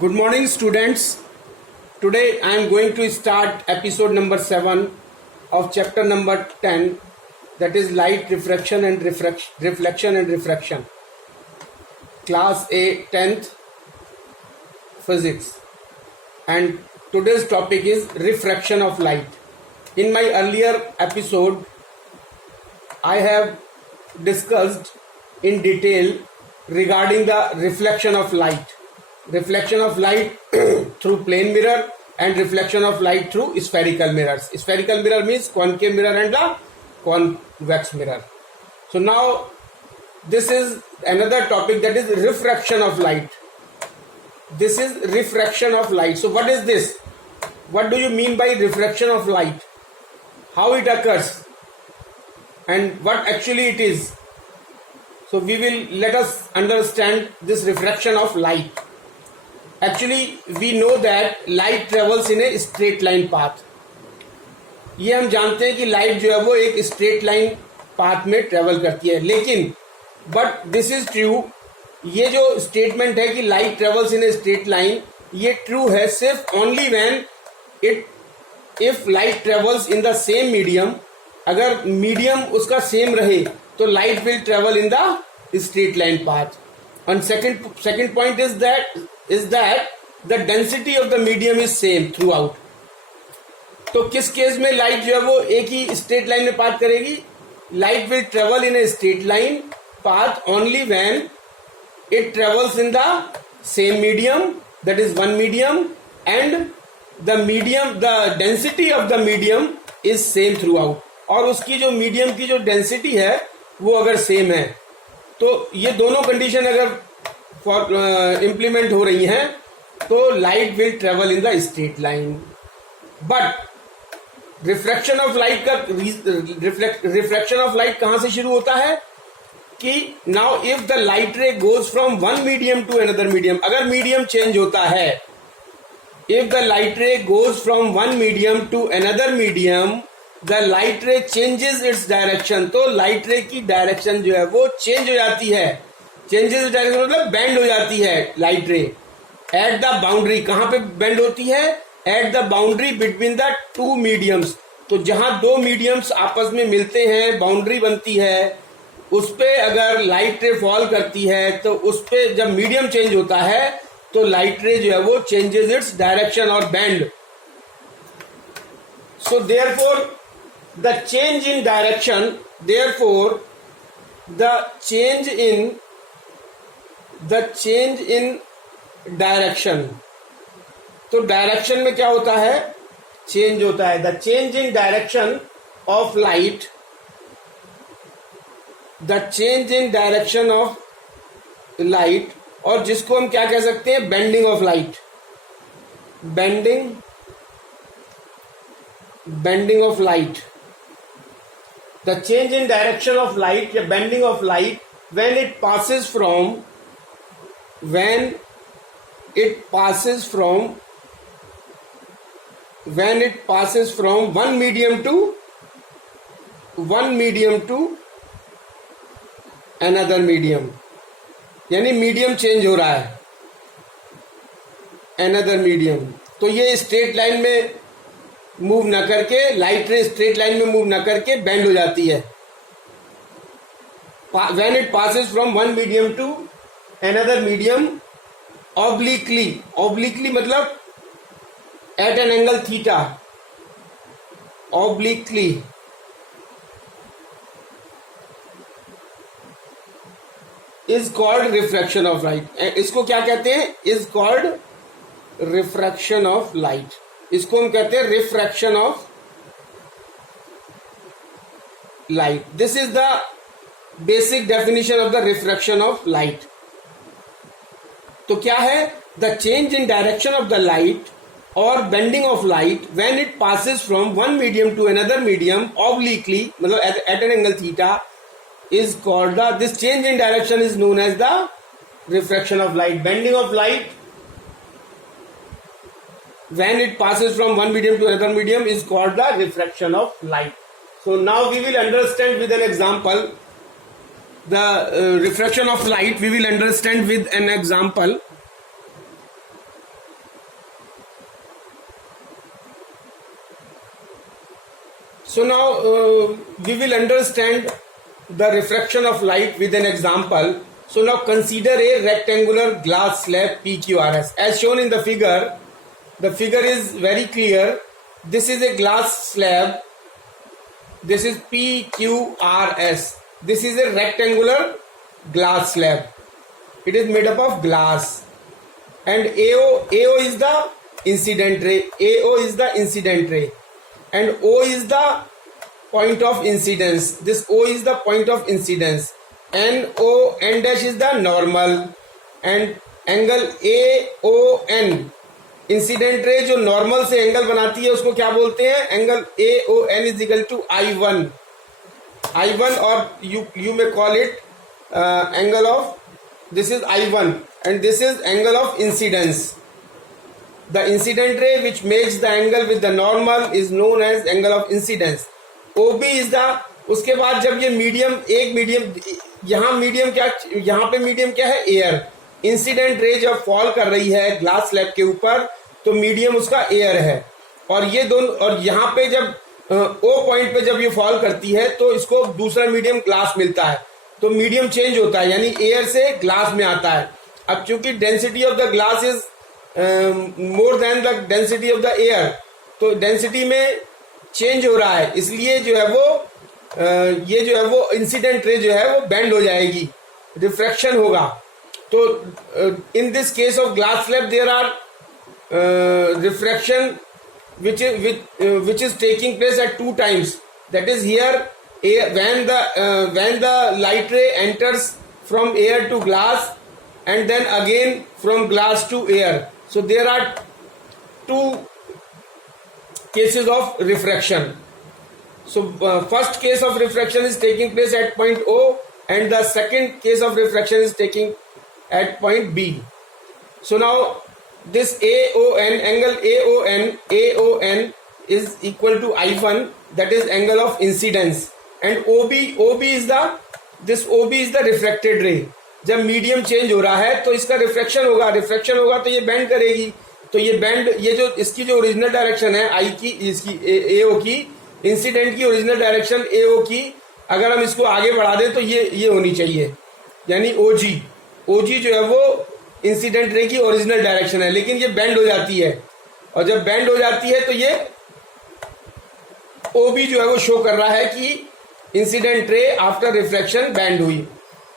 Good morning, students. Today I am going to start episode number 7 of chapter number 10, that is light refraction and reflection and refraction. Class A 10th physics. And today's topic is refraction of light. In my earlier episode, I have discussed in detail regarding the reflection of light. Reflection of light through plane mirror and reflection of light through spherical mirrors. Spherical mirror means concave mirror and the convex mirror. So now this is another topic, that is refraction of light. This is refraction of light. So what is this? What do you mean by refraction of light? How it occurs and what actually it is? So let us understand this refraction of light. Actually, we know that light travels in a straight line path. ये हम जानते हैं कि light जो है वो एक straight line path में ट्रेवल करती है, लेकिन बट दिस इज ट्रू, ये जो स्टेटमेंट है कि light travels in a straight line, ये ट्रू है सिर्फ only when if light travels in the same medium. अगर मीडियम उसका सेम रहे तो light will travel in the straight line path. And second point is that the density of the medium is same throughout. तो किस case में light जो है वो एक ही स्ट्रेट लाइन में पाथ करेगी? Light will travel in a straight line path only when it travels in the same medium, that is one medium, and the density of the medium is same throughout. और उसकी जो medium की जो density है वो अगर same है, तो ये दोनों कंडीशन अगर इम्प्लीमेंट हो रही हैं तो light will travel in the straight line. But refraction of light का रिफ्रैक्शन ऑफ लाइट कहां से शुरू होता है कि now if the light ray goes from one medium to another medium, अगर मीडियम चेंज होता है, if the light ray goes from one medium to another medium, the light ray changes its direction. तो light ray की direction जो है वो change हो जाती है. चेंजेस डायरेक्शन मतलब बेंड हो जाती है लाइट रे एट द बाउंड्री. कहां पे बेंड होती है? At the boundary between the two mediums. तो जहां दो मीडियम्स आपस में मिलते हैं, बाउंड्री बनती है, उस पे अगर लाइट रे फॉल करती है तो उस पे जब मीडियम चेंज होता है तो लाइट रे जो है वो चेंजेस इट्स डायरेक्शन और bend. So therefore the change in direction, therefore the change in direction. तो डायरेक्शन में क्या होता है? चेंज होता है. The change in direction of light, the change in direction of light, और जिसको हम क्या कह सकते हैं? Bending of light. Bending of light. The change in direction of light या bending of light when it passes from one medium to another medium, यानी medium change हो रहा है, another medium. तो ये स्ट्रेट लाइन में मूव ना करके, लाइट रे स्ट्रेट लाइन में मूव ना करके बेंड हो जाती है. When it passes from one medium to another medium obliquely मतलब at an angle theta, obliquely, is called refraction of light. इसको क्या कहते हैं? is called refraction of light. इसको हम कहते हैं refraction of light. This is the basic definition of the refraction of light. तो क्या है? The change in direction of the light और bending of light when it passes from one medium to another medium obliquely, मतलब at an angle theta, is called this change in direction is known as the refraction of light. Bending of light when it passes from one medium to another medium is called the refraction of light. So now we will understand with an example the refraction of light. We will understand with an example. So now we will understand the refraction of light with an example. So now consider a rectangular glass slab PQRS. As shown in the figure is very clear. This is a glass slab. This is PQRS. This is a rectangular glass slab. It is made up of glass. And AO is the incident ray. AO is the incident ray. And O is the point of incidence. This O is the point of incidence. N dash is the normal. And angle AON, incident ray जो normal से angle बनाती है उसको क्या बोलते हैं? Angle AON is equal to I1 और you may call it angle of, this is I1 and this is angle of incidence. The incident ray which makes the angle with the normal is known as angle of incidence. OB is the, उसके बाद जब ये medium, एक medium, यहाँ medium क्या, यहाँ पे medium क्या है? एयर. इंसिडेंट रे जब फॉल कर रही है ग्लास स्लैब के ऊपर तो मीडियम उसका एयर है. और ये दोनों, और यहाँ पे जब O पॉइंट पे जब ये फॉल करती है तो इसको दूसरा मीडियम ग्लास मिलता है, तो मीडियम चेंज होता है, यानी एयर से ग्लास में आता है. अब चूंकि density of the glass is more than the density of the air, तो डेंसिटी में चेंज हो रहा है, इसलिए जो है वो ये जो है वो इंसिडेंट रे जो है वो बेंड हो जाएगी, रिफ्रैक्शन होगा. तो in this case of glass slab there are refraction which is taking place at two times. That is here when the light ray enters from air to glass and then again from glass to air. So there are two cases of refraction. So first case of refraction is taking place at point O and the second case of refraction is taking at point B. So now this AON, angle AON is equal to I1, that is angle of incidence, and OB is the, this OB is the refracted ray. जब medium change हो रहा है तो इसका refraction होगा तो ये bend करेगी, तो ये बेंड, ये जो इसकी जो ओरिजिनल डायरेक्शन है आई की, इसकी AO की, इंसिडेंट की ओरिजिनल डायरेक्शन AO की, अगर हम इसको आगे बढ़ा दें तो ये होनी चाहिए, यानी OG जो है वो इंसिडेंट रे की ओरिजिनल डायरेक्शन है, लेकिन ये बेंड हो जाती है, और जब बेंड हो जाती है तो ये OB जो है वो शो कर रहा है कि incident ray after refraction bend हुई,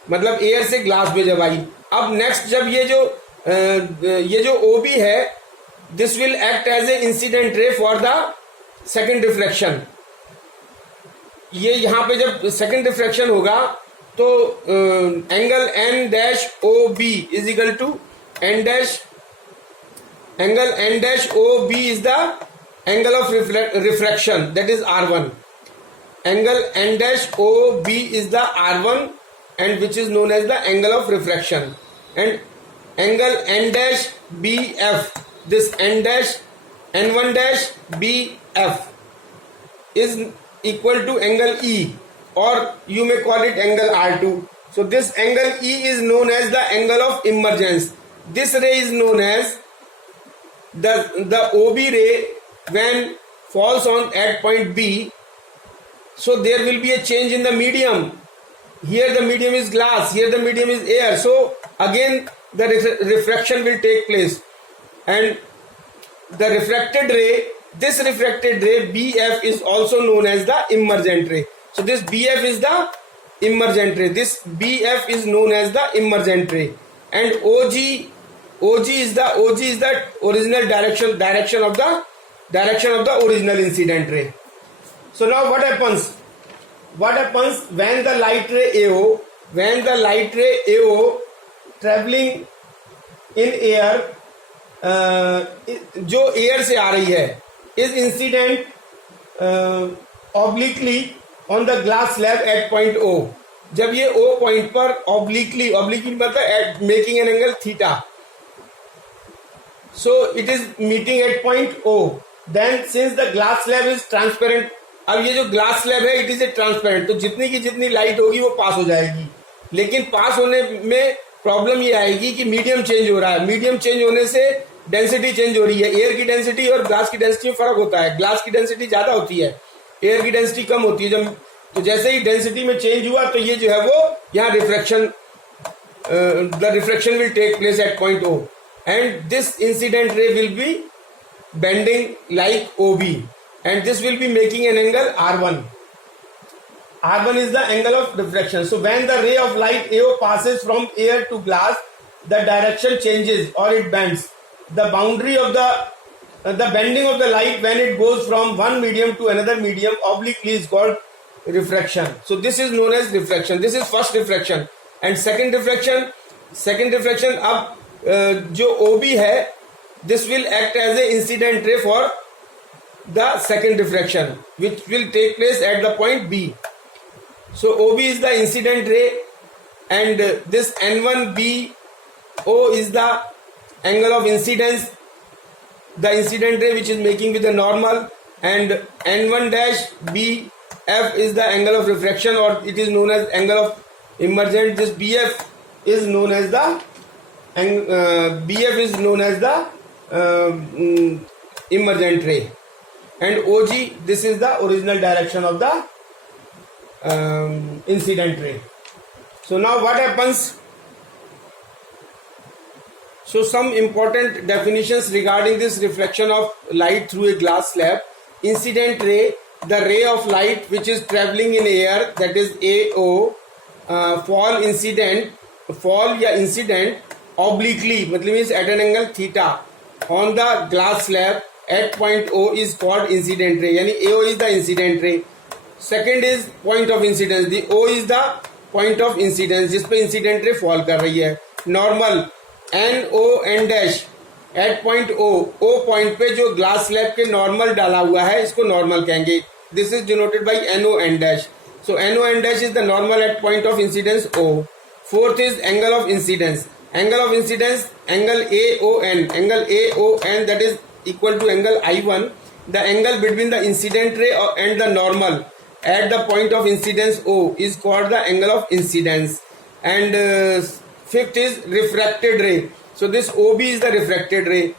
मतलब एयर से ग्लास में जब आई. अब नेक्स्ट जब ये जो OB है, this will act as a incident ray for the second refraction. ये यहां पे जब सेकेंड रिफ्रैक्शन होगा तो angle N dash OB is equal to N dash, angle N dash OB is the angle of refraction, that is R1. Angle N dash OB is the R1 and which is known as the angle of refraction. And angle N dash BF, this N dash N1 dash BF is equal to angle E, or you may call it angle R2. So this angle E is known as the angle of emergence. This ray is known as the OB ray when falls on at point B. So there will be a change in the medium. Here the medium is glass, here the medium is air. So again the refraction will take place, and the refracted ray, this refracted ray BF is also known as the emergent ray. So this BF is the emergent ray. This BF is known as the emergent ray, and OG is the original direction of the original incident ray. So now what happens? What happens when the light ray AO traveling in air, जो air से आ रही है, is incident obliquely on the glass slab at point O. जब ये O point पर obliquely मतलब making an angle theta, so it is meeting at point O. Then since the glass slab is transparent, अब ये जो glass slab है it is a transparent, तो जितनी की जितनी लाइट होगी वो पास हो जाएगी, लेकिन पास होने में प्रॉब्लम ये आएगी कि मीडियम चेंज हो रहा है. मीडियम चेंज होने से डेंसिटी चेंज हो रही है. एयर की डेंसिटी और ग्लास की डेंसिटी में फर्क होता है. ग्लास की डेंसिटी ज्यादा होती है, एयर की डेंसिटी कम होती है जब, तो जैसे ही डेंसिटी में चेंज हुआ तो ये जो है वो यहाँ refraction, the refraction will take place at point O and this incident ray will be bending like OB and this will be making an angle R1. R1 is the angle of refraction. So when the ray of light AO passes from air to glass, the direction changes or it bends. The boundary of the bending of the light when it goes from one medium to another medium obliquely is called refraction. So this is known as refraction. This is first refraction. And second refraction अब जो OB है, this will act as a incident ray for the second refraction which will take place at the point B. So OB is the incident ray and this N1BO is the angle of incidence, the incident ray which is making with the normal, and N1-BF is the angle of refraction or it is known as angle of emergent. This BF is known as the emergent ray. And OG, this is the original direction of the incident ray. So now what happens? So some important definitions regarding this reflection of light through a glass slab. Incident ray, the ray of light which is traveling in air, that is AO, fall या incident obliquely, मतलब means at an angle theta on the glass slab at point O is called incident ray. यानी AO is the incident ray. Second is point of incidence. The O is the point of incidence जिस पे incident ray fall कर रही है. Normal NON dash at point O point पे जो glass slab के normal डाला हुआ है इसको normal कहेंगे. This is denoted by NON dash. So NON dash is the normal at point of incidence O. Fourth is angle of incidence. Angle of incidence, angle AON. Angle AON, that is equal to angle I1. The angle between the incident ray and the normal at the point of incidence O is called the angle of incidence. And fifth is refracted ray. So this OB is the refracted ray.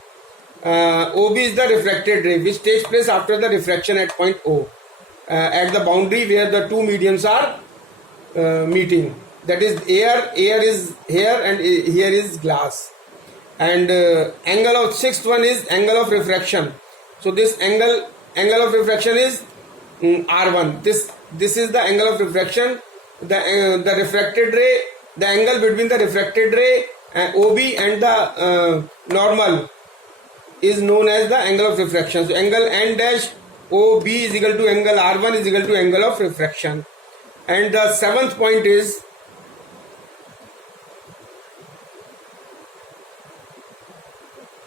OB is the refracted ray which takes place after the refraction at point O, at the boundary where the two mediums are meeting. That is air is here and here is glass. And angle of sixth one is angle of refraction. So this angle of refraction is R1. This is the angle of refraction. The refracted ray, the angle between the refracted ray OB and the normal is known as the angle of refraction. So angle N dash OB is equal to angle R1 is equal to angle of refraction. And the seventh point is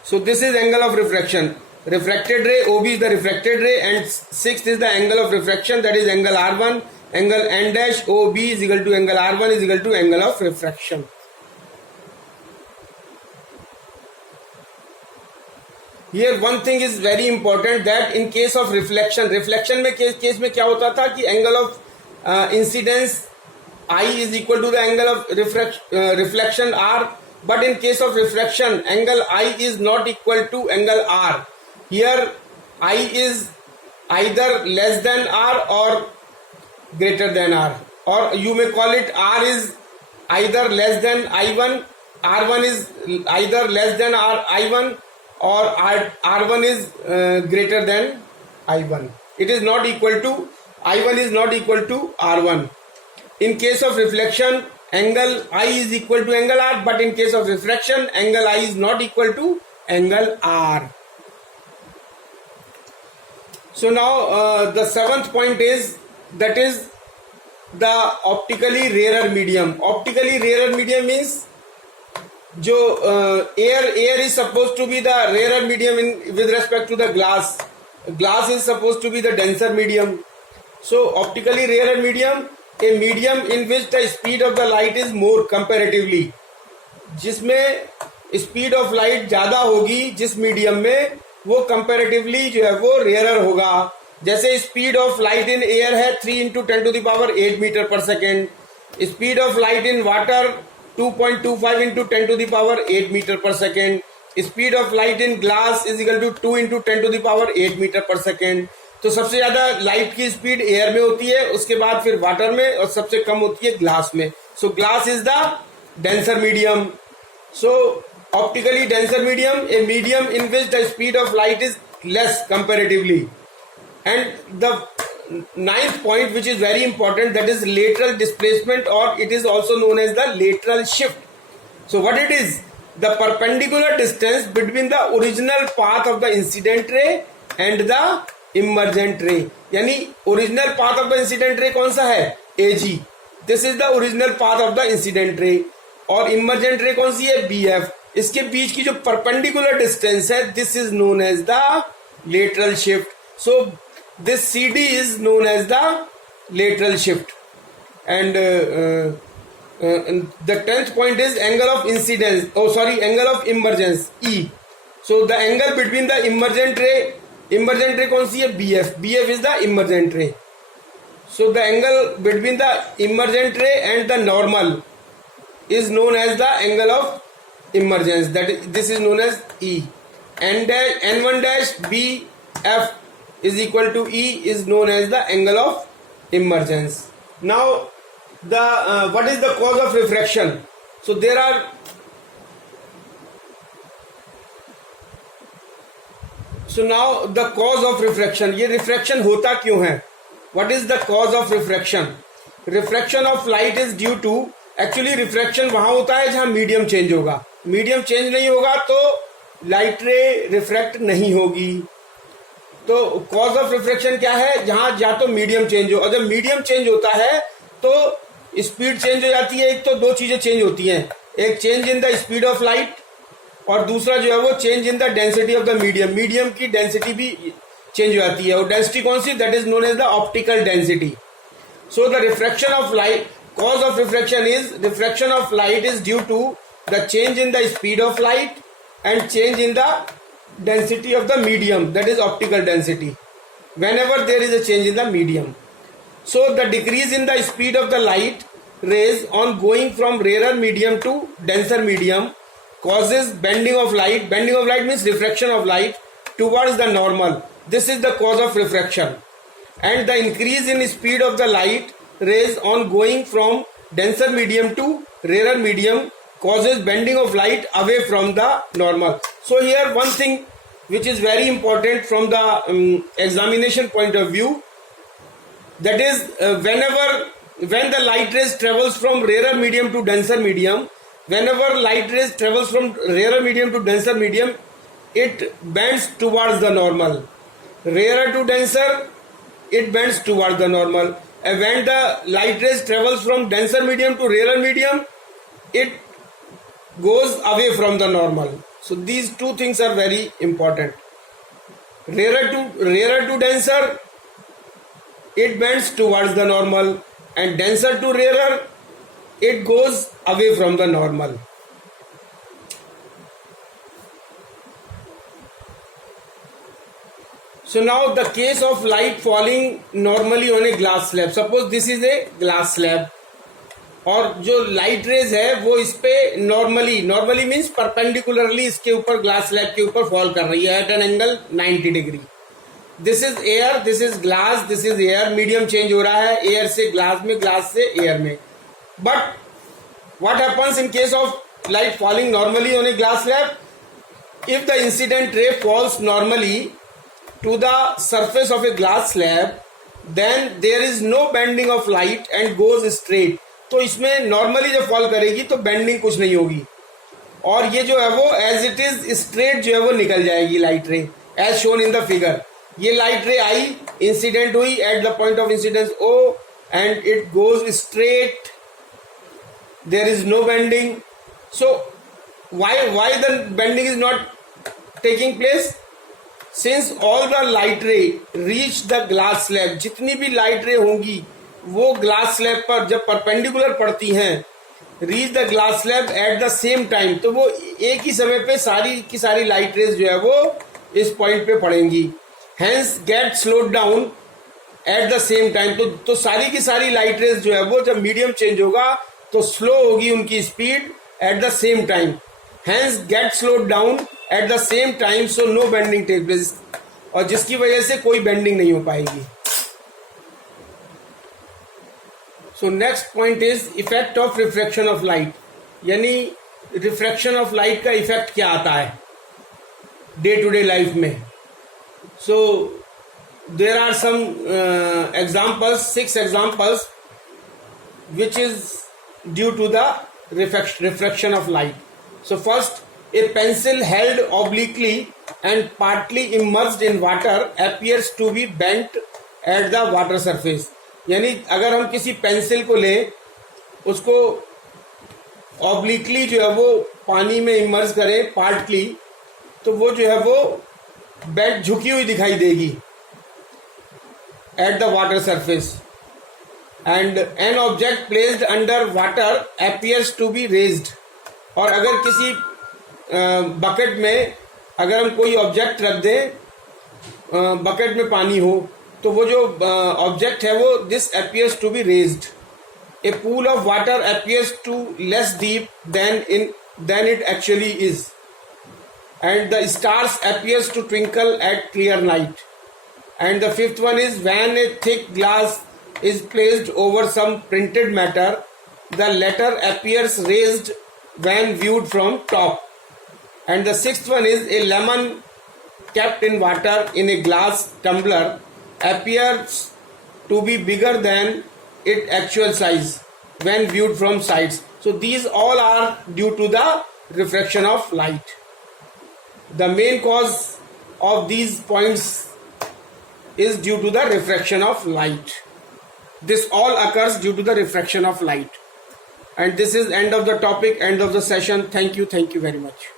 so this is angle of refraction. Refracted ray OB is the refracted ray and sixth is the angle of refraction, that is angle R1. Angle N dash OB is equal to angle R1 is equal to angle of refraction. Here one thing is very important, that in case of reflection में case में क्या होता था कि angle of incidence I is equal to the angle of reflection R. But in case of refraction, angle I is not equal to angle R. Here I is either less than R or greater than R, or you may call it R is either less than I1, R1 is either less than I1, or R1 is greater than I1. It is not equal to, I1 is not equal to R1. In case of reflection, angle I is equal to angle R, but in case of refraction, angle I is not equal to angle R. So now the seventh point is, that is the optically rarer medium. Optically rarer medium means जो air is supposed to be the rarer medium with respect to the glass. Glass is supposed to be the denser medium. So optically rarer medium, a medium in which the speed of the light is more comparatively. जिसमें speed of light ज़्यादा होगी जिस medium में, वो comparatively जो है वो rarer होगा. जैसे speed of light in air है 3 into 10 to the power 8 meter per second. Speed of light in water 2.25 into 10 to the power 8 meter per second. Speed of light in glass is equal to 2 into 10 to the power 8 meter per second. तो सबसे ज्यादा light की speed air में होती है, उसके बाद फिर वाटर में, और सबसे कम होती है ग्लास में. So glass is the denser medium. So optically denser medium, a medium in which the speed of light is less comparatively. And the ninth point, which is very important, that is lateral displacement, or it is also known as the lateral shift. So what it is? The perpendicular distance between the original path of the incident ray and the emergent ray. यानी original path of the incident ray कौन सा है? AG. This is the original path of the incident ray. और emergent ray कौन सी है? BF. इसके बीच की जो परपेंडिकुलर डिस्टेंस है, this is known as the lateral shift. So this CD is known as the lateral shift. And the 10th point is angle of incidence, angle of emergence, E. So the angle between the emergent ray कौन सी है? BF. BF is the emergent ray. So the angle between the emergent ray and the normal is known as the angle of emergence. This is known as E. N1 dash BF is equal to E is known as the angle of emergence. Now the what is the cause of refraction? So there are now the cause of refraction. ये refraction होता क्यों है? What is the cause of refraction? Refraction of light is due to, actually refraction वहां होता है जहां medium change होगा. Medium change नहीं होगा तो लाइट रे रिफ्रैक्ट नहीं होगी. तो कॉज ऑफ रिफ्रैक्शन क्या है? जहां या तो मीडियम चेंज हो, और जब मीडियम चेंज होता है तो स्पीड चेंज हो जाती है. एक तो दो चीजें चेंज होती हैं, एक change in the speed of light, और दूसरा जो है वो change in the density of the medium. Medium की डेंसिटी भी चेंज हो जाती है, और डेंसिटी कौन सी? That is known as the optical density. So the refraction of light, cause of refraction of light is due to the change in the speed of light and change in the density of the medium, that is optical density, whenever there is a change in the medium. So the decrease in the speed of the light rays on going from rarer medium to denser medium causes bending of light. Bending of light means refraction of light towards the normal. This is the cause of refraction. And the increase in speed of the light rays on going from denser medium to rarer medium causes bending of light away from the normal. So here one thing which is very important from the examination point of view, that is when the light rays travels from rarer medium to denser medium, whenever light rays travels from rarer medium to denser medium, it bends towards the normal. Rarer to denser, it bends towards the normal. And when the light rays travels from denser medium to rarer medium, it goes away from the normal. So these two things are very important. Rarer to denser, it bends towards the normal, and denser to rarer, it goes away from the normal. So now the case of light falling normally on a glass slab. Suppose this is a glass slab, और जो light rays है वो इस पे normally means perpendicularly इसके ऊपर glass slab के ऊपर फॉल कर रही है at an angle 90 degree. This is air, this is glass, this is air. Medium change हो रहा है एयर से ग्लास में, ग्लास से एयर में. But what happens in case of light falling normally on a glass slab? If the incident ray falls normally to the surface of a glass slab, then there is no bending of light and goes straight. तो इसमें normally जब fall करेगी तो bending कुछ नहीं होगी, और ये जो है वो एज इट इज स्ट्रेट जो है वो निकल जाएगी light ray, as shown in the figure. ये लाइट रे आई, इंसिडेंट हुई at the point of incidence O, and it goes straight, there is no bending. So why the bending is not taking place? Since all the light ray reach the glass slab, जितनी भी light रे होंगी वो glass slab पर जब perpendicular पड़ती हैं, reach the glass slab eight the same time, तो वो एक ही समय पे सारी की सारी लाइट रेज जो है वो इस पॉइंट पे पड़ेंगी. Hence get slowed down at the same time. तो सारी की सारी लाइट रेज जो है वो जब मीडियम चेंज होगा तो स्लो होगी उनकी speed at the same time. Hence get slowed down at the same time, so no bending takes place. और जिसकी वजह से कोई बेंडिंग नहीं हो पाएगी. So next point is effect of refraction of light. यानी रिफ्रैक्शन ऑफ लाइट का इफेक्ट क्या आता है डे टू डे लाइफ में. So there are some examples, 6 examples which is due to the refraction of light. So first, a pencil held obliquely and partly immersed in water appears to be bent at the water surface. यानी अगर हम किसी pencil को लें, उसको obliquely जो है वो पानी में इमर्स करें पार्टली, तो वो जो है वो बेंट, झुकी हुई दिखाई देगी at the water surface. And an object placed under water appears to be raised. और अगर किसी बकेट में अगर हम कोई ऑब्जेक्ट रख दें, बकेट में पानी हो, तो वो जो ऑब्जेक्ट है वो this appears to be raised. A pool of water appears to less deep than it actually is. And the stars appears to twinkle at clear night. And the fifth one is when a thick glass is placed over some printed matter, the latter appears raised when viewed from top. And the sixth one is a lemon kept in water in a glass tumbler appears to be bigger than its actual size when viewed from sides. So these all are due to the refraction of light. The main cause of these points is due to the refraction of light. This all occurs due to the refraction of light. And this is end of the topic, end of the session. Thank you very much.